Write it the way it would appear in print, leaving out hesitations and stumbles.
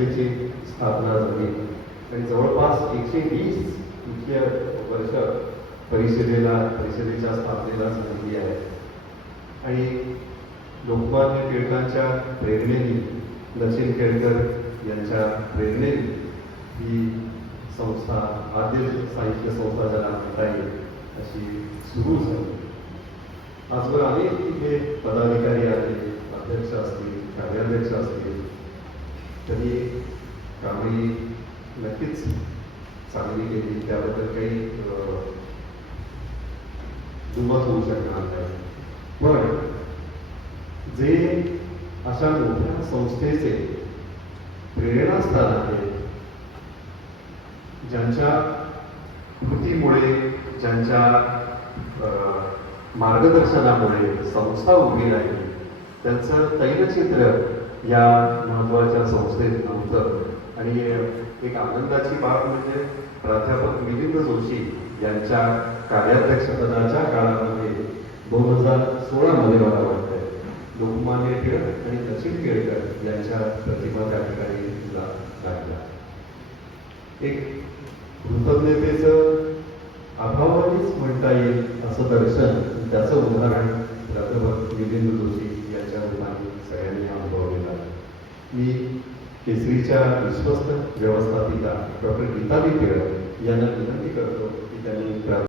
परिषदेची स्थापना झाली आणि जवळपास 120 मुख्य वर्ष परिषदेच्या स्थापनेला झालेली आहे. आणि लोकमान्य टिळकांच्या प्रेरणेने, लचिन केळकर यांच्या प्रेरणेने ही संस्था, आद्य साहित्य संस्था ज्याला म्हणता येईल अशी सुरू झाली. आजवर अनेक तिथे पदाधिकारी आले, अध्यक्ष असतील, कार्याध्यक्ष असतील, तरी कामही नक्कीच चांगली केली, त्याबद्दल काही दुमत होऊ शकणार नाही. पण जे अशा मोठ्या संस्थेचे प्रेरणास्थान आहे, ज्यांच्या कृतीमुळे, ज्यांच्या मार्गदर्शनामुळे संस्था उभी राहिली, त्यांचं तैलचित्र या महत्त्वाच्या संस्थेत नव्हतं. आणि एक आनंदाची बाब म्हणजे प्राध्यापक मिलिंद जोशी यांच्या कार्याध्यक्षपदाच्या काळामध्ये 2016 मध्ये मला वाटतंय लोकमान्य टिळक आणि लचिन केळकर यांच्या प्रतिमा त्या ठिकाणी लागल्या. एक कृतज्ञतेचं अभावानेच म्हणता येईल असं दर्शन, त्याचं उदाहरण प्राध्यापक मिलिंद जोशी यांच्या रूपाने सगळ्यांनी अनुभवलेलं आहे. मी केसरीच्या विश्वस्त व्यवस्थापिका डॉक्टर गीताली टिळक यांना विनंती करतो की त्यांनी